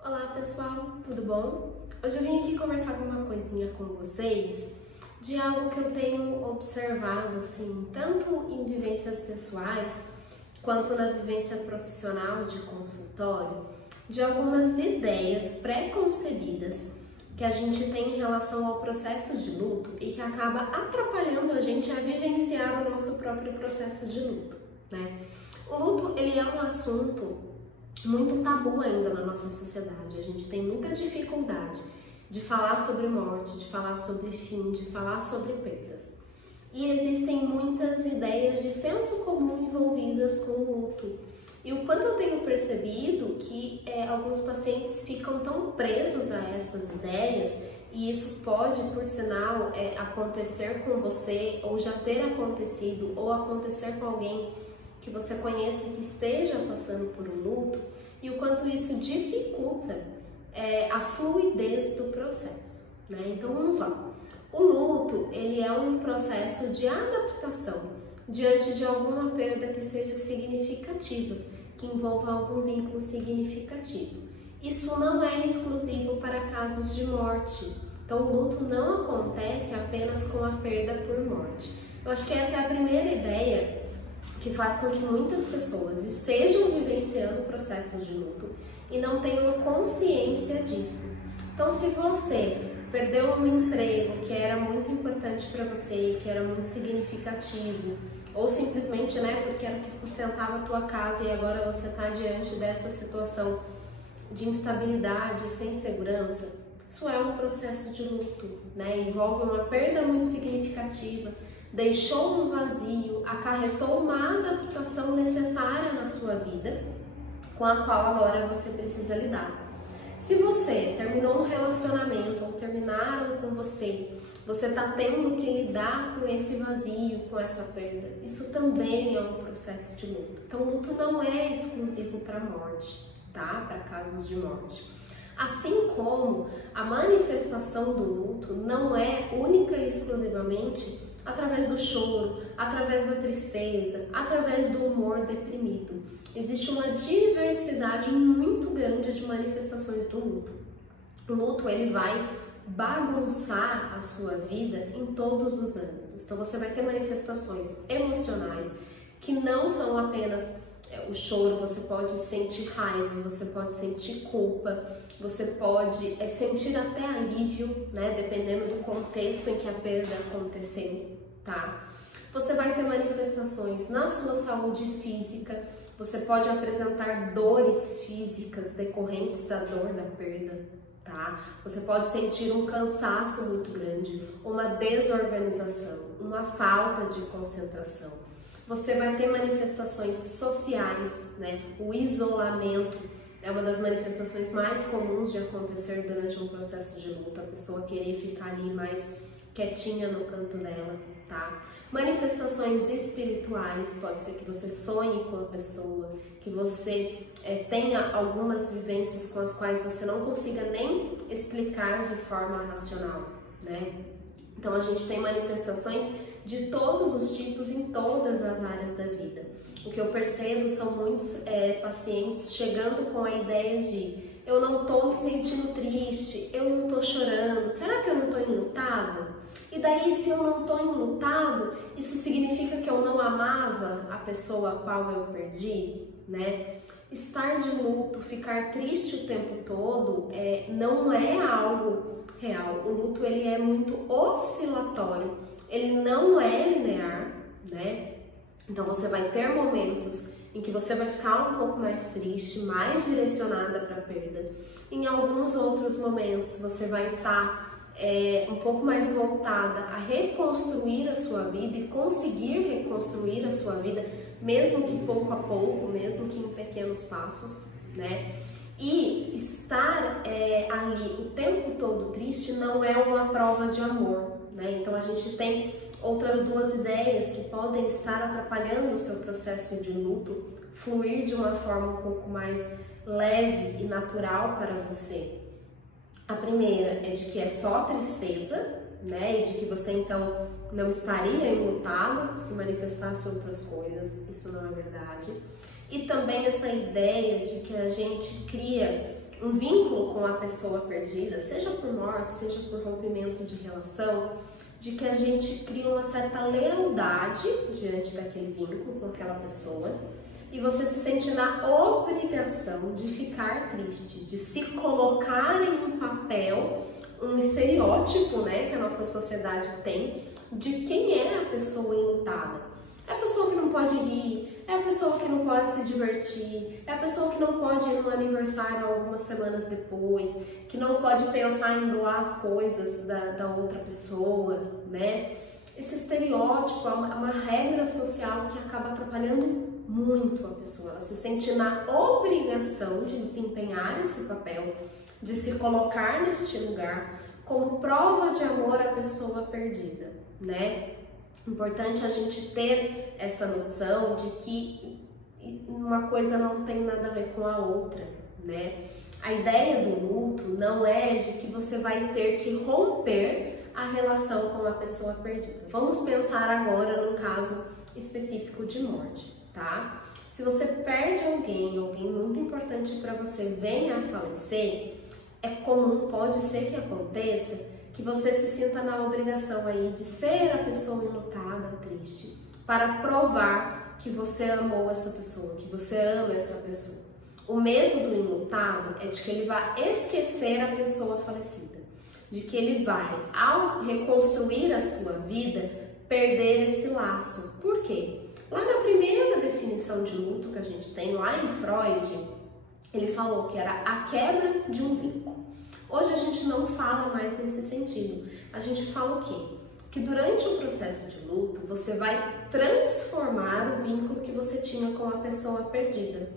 Olá pessoal, tudo bom? Hoje eu vim aqui conversar com uma coisinha com vocês de algo que eu tenho observado, assim, tanto em vivências pessoais quanto na vivência profissional de consultório, de algumas ideias pré-concebidas que a gente tem em relação ao processo de luto e que acaba atrapalhando a gente a vivenciar o nosso próprio processo de luto, né? O luto, ele é um assunto muito tabu ainda na nossa sociedade. A gente tem muita dificuldade de falar sobre morte, de falar sobre fim, de falar sobre perdas. E existem muitas ideias de senso comum envolvidas com o luto. E o quanto eu tenho percebido que alguns pacientes ficam tão presos a essas ideias, e isso pode, por sinal, acontecer com você, ou já ter acontecido, ou acontecer com alguém que você conheça que esteja passando por um luto, e o quanto isso dificulta a fluidez do processo, né? Então vamos lá. O luto, ele é um processo de adaptação diante de alguma perda que seja significativa, que envolva algum vínculo significativo. Isso não é exclusivo para casos de morte. Então o luto não acontece apenas com a perda por morte. Eu acho que essa é a primeira ideia que faz com que muitas pessoas estejam vivenciando processos de luto e não tenham consciência disso. Então, se você perdeu um emprego que era muito importante para você, que era muito significativo, ou simplesmente, porque era o que sustentava a tua casa e agora você está diante dessa situação de instabilidade, sem segurança, isso é um processo de luto, Envolve uma perda muito significativa, deixou um vazio, acarretou uma adaptação necessária na sua vida, com a qual agora você precisa lidar. Se você terminou um relacionamento ou terminaram com você está tendo que lidar com esse vazio, com essa perda, isso também é um processo de luto. Então, o luto não é exclusivo para morte, tá? Para casos de morte. Assim como a manifestação do luto não é única e exclusivamente através do choro, através da tristeza, através do humor deprimido. Existe uma diversidade muito grande de manifestações do luto. O luto, ele vai bagunçar a sua vida em todos os âmbitos. Então você vai ter manifestações emocionais que não são apenas o choro. Você pode sentir raiva, você pode sentir culpa, você pode sentir até alívio, dependendo do contexto em que a perda aconteceu, tá? Você vai ter manifestações na sua saúde física, você pode apresentar dores físicas decorrentes da dor da perda, tá? Você pode sentir um cansaço muito grande, uma desorganização, uma falta de concentração. Você vai ter manifestações sociais, O isolamento é uma das manifestações mais comuns de acontecer durante um processo de luto, a pessoa querer ficar ali mais quietinha no canto dela, tá? Manifestações espirituais, pode ser que você sonhe com a pessoa, que você tenha algumas vivências com as quais você não consiga nem explicar de forma racional, Então a gente tem manifestações de todos os tipos em todas as áreas da vida. O que eu percebo são muitos pacientes chegando com a ideia de eu não tô me sentindo triste, eu não tô chorando, será que eu não tô enlutado? E daí, se eu não tô enlutado, isso significa que eu não amava a pessoa a qual eu perdi, Estar de luto, ficar triste o tempo todo, não é algo real. O luto, ele é muito oscilatório, ele não é linear, Então você vai ter momentos em que você vai ficar um pouco mais triste, mais direcionada para a perda. Em alguns outros momentos você vai estar um pouco mais voltada a reconstruir a sua vida e conseguir reconstruir a sua vida, mesmo que pouco a pouco, mesmo que em pequenos passos, E estar ali o tempo todo triste não é uma prova de amor, Então a gente tem outras duas ideias que podem estar atrapalhando o seu processo de luto fluir de uma forma um pouco mais leve e natural para você. A primeira é de que é só tristeza, né? E de que você então não estaria enlutado se manifestasse outras coisas. Isso não é verdade. E também essa ideia de que a gente cria um vínculo com a pessoa perdida, seja por morte, seja por rompimento de relação, de que a gente cria uma certa lealdade diante daquele vínculo com aquela pessoa e você se sente na obrigação de ficar triste, de se colocar em um papel, um estereótipo, né, que a nossa sociedade tem de quem é a pessoa enlutada. É a pessoa que não pode rir, é a pessoa que não pode se divertir, é a pessoa que não pode ir no aniversário algumas semanas depois, que não pode pensar em doar as coisas da outra pessoa, né? Esse estereótipo é uma regra social que acaba atrapalhando muito a pessoa. Ela se sente na obrigação de desempenhar esse papel, de se colocar neste lugar como prova de amor à pessoa perdida, né? Importante a gente ter essa noção de que uma coisa não tem nada a ver com a outra, né? A ideia do luto não é de que você vai ter que romper a relação com a pessoa perdida. Vamos pensar agora num caso específico de morte, tá? Se você perde alguém muito importante para você venha a falecer, é comum, pode ser que aconteça, que você se sinta na obrigação aí de ser a pessoa enlutada, triste, para provar que você amou essa pessoa, que você ama essa pessoa. O medo do enlutado é de que ele vai esquecer a pessoa falecida, de que ele vai, ao reconstruir a sua vida, perder esse laço. Por quê? Lá na primeira definição de luto que a gente tem, lá em Freud, ele falou que era a quebra de um vínculo. Hoje a gente não fala mais nesse sentido. A gente fala o quê? Que durante o processo de luto, você vai transformar o vínculo que você tinha com a pessoa perdida.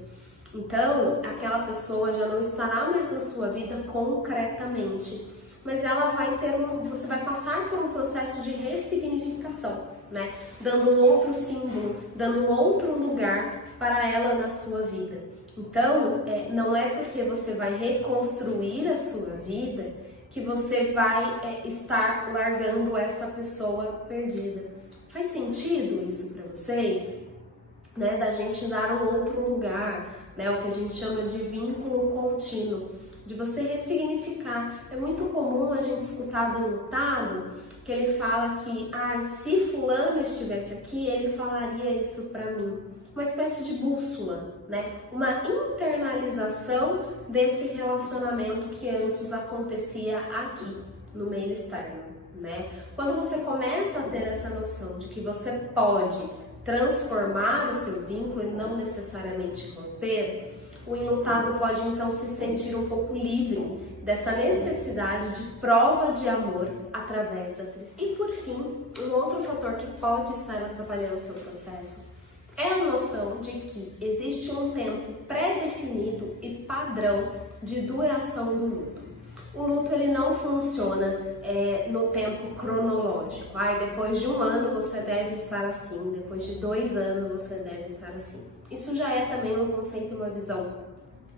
Então, aquela pessoa já não estará mais na sua vida concretamente, mas ela vai ter você vai passar por um processo de ressignificação, né? Dando um outro símbolo, dando um outro lugar para ela na sua vida. Então, não é porque você vai reconstruir a sua vida que você vai estar largando essa pessoa perdida. Faz sentido isso para vocês? Né? Da gente dar um outro lugar, né? O que a gente chama de vínculo contínuo, de você ressignificar. É muito comum a gente escutar do enlutado que ele fala que se fulano estivesse aqui, ele falaria isso para mim. Uma espécie de bússola, né? Uma internalização desse relacionamento que antes acontecia aqui, no meio externo, né? Quando você começa a ter essa noção de que você pode transformar o seu vínculo e não necessariamente romper, o enlutado pode então se sentir um pouco livre dessa necessidade de prova de amor através da tristeza. E por fim, um outro fator que pode estar atrapalhando o seu processo é a noção de que existe um tempo pré-definido e padrão de duração do luto. O luto ele não funciona no tempo cronológico. Depois de 1 ano você deve estar assim, depois de 2 anos você deve estar assim. Isso já é também um conceito e uma visão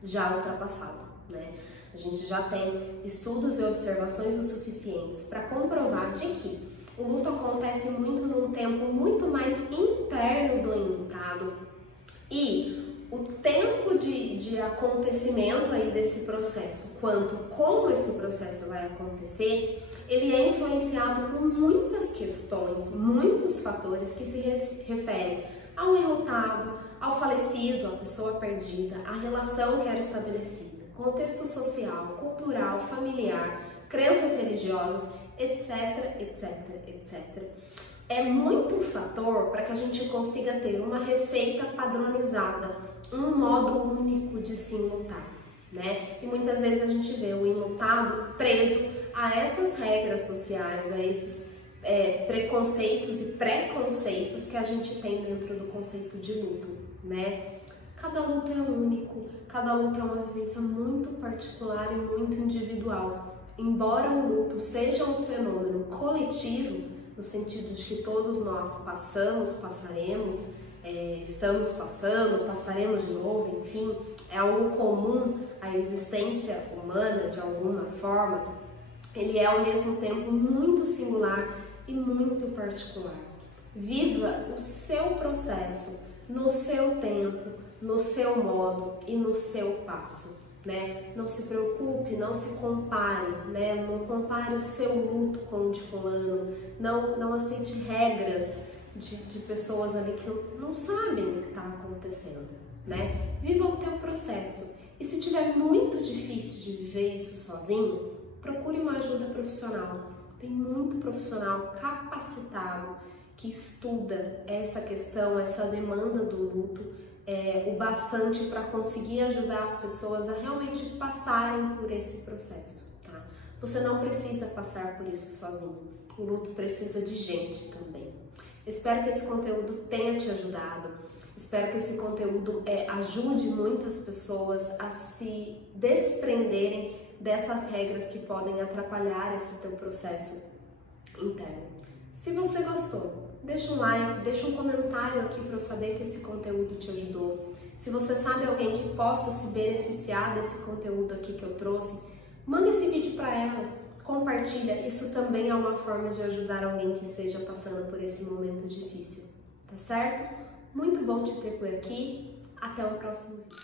já ultrapassado, né? A gente já tem estudos e observações o suficientes para comprovar de que o luto acontece muito num tempo muito mais interno do enlutado e o tempo de acontecimento aí desse processo, quanto como esse processo vai acontecer, ele é influenciado por muitas questões, muitos fatores que se referem ao enlutado, ao falecido, à pessoa perdida, à relação que era estabelecida, contexto social, cultural, familiar, crenças religiosas, etc, etc, etc. É muito fator para que a gente consiga ter uma receita padronizada, um modo único de se enlutar, né? E muitas vezes a gente vê o enlutado preso a essas regras sociais, a esses preconceitos e preconceitos que a gente tem dentro do conceito de luto, né? Cada luto é único, cada luto é uma vivência muito particular e muito individual. Embora o luto seja um fenômeno coletivo, no sentido de que todos nós passamos, passaremos, estamos passando, passaremos de novo, enfim, é algo comum à existência humana de alguma forma, ele é ao mesmo tempo muito singular e muito particular. Viva o seu processo, no seu tempo, no seu modo e no seu passo, né? Não se preocupe, não se compare, né? Não compare o seu luto com o de fulano, não aceite regras de pessoas ali que não sabem o que está acontecendo, né? Viva o teu processo. E se tiver muito difícil de viver isso sozinho, procure uma ajuda profissional. Tem muito profissional capacitado que estuda essa questão, essa demanda do luto, o bastante para conseguir ajudar as pessoas a realmente passarem por esse processo, tá? Você não precisa passar por isso sozinho. O luto precisa de gente também. Espero que esse conteúdo tenha te ajudado. Espero que esse conteúdo ajude muitas pessoas a se desprenderem dessas regras que podem atrapalhar esse teu processo interno. Se você gostou, deixa um like, deixa um comentário aqui para eu saber que esse conteúdo te ajudou. Se você sabe alguém que possa se beneficiar desse conteúdo aqui que eu trouxe, manda esse vídeo para ela, compartilha. Isso também é uma forma de ajudar alguém que esteja passando por esse momento difícil, tá certo? Muito bom te ter por aqui. Até o próximo vídeo.